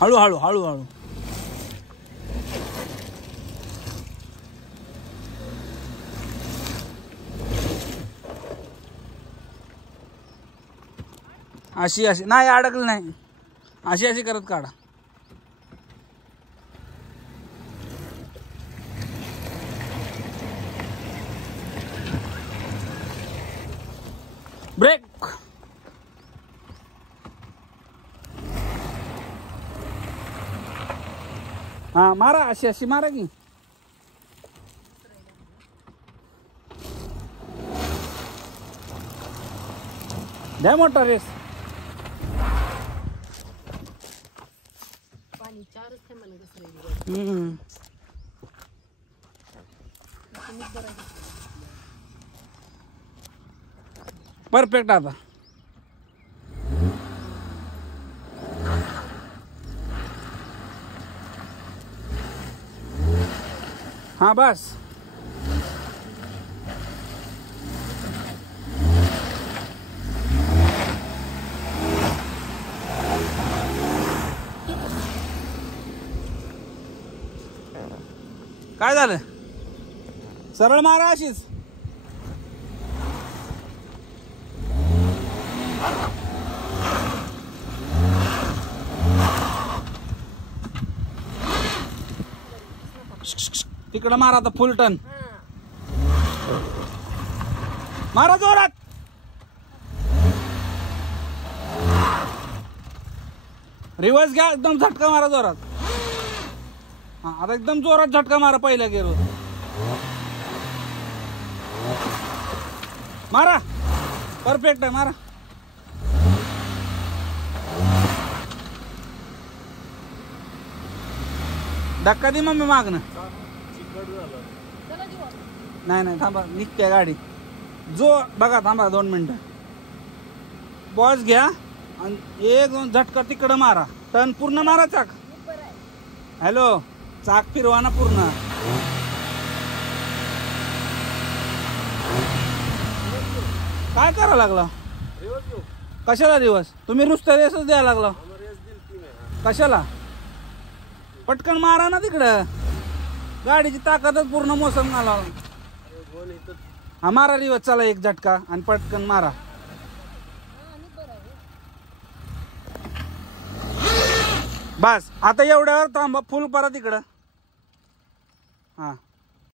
हळू हळू हळू हळू. अशी अशी नाही अडकली नाही. अशी अशी करत काढा. ब्रेक. हा मारा अशी अशी मारा की. द्या मोठा रेस. परफेक्ट आता. हाँ बस. काय झालं? सरळ मारा अशीच. तिकडं मारा आता फुल टन. मारा जोरात. रिवर्स घ्या एकदम झटका मारा जोरात. हा आता एकदम जोरात झटका मारा पहिल्या गेअरवर. मारा. परफेक्ट आहे मारा. धक्का दे मम्मी मागणं. नाही नाही थांबा निघते गाडी. जो बघा थांबा 2 मिनिटं. बॉस घ्या आणि 1-2 झटका तिकडं मारा. टर्न पूर्ण मारा. चाक हॅलो चाक फिरवा ना पूर्ण. काय करा लागला? कशाला दिवस तुम्ही नुसतं रेसच द्यायला लागला. कशाला? पटकन मारा ना तिकडं. गाडीची ताकदच पूर्ण मोसम आला. हा मारा रिवर्स. चला एक झटका आणि पटकन मारा. बस आता एवढ्यावर थांबा. फुल परत इकडं. हा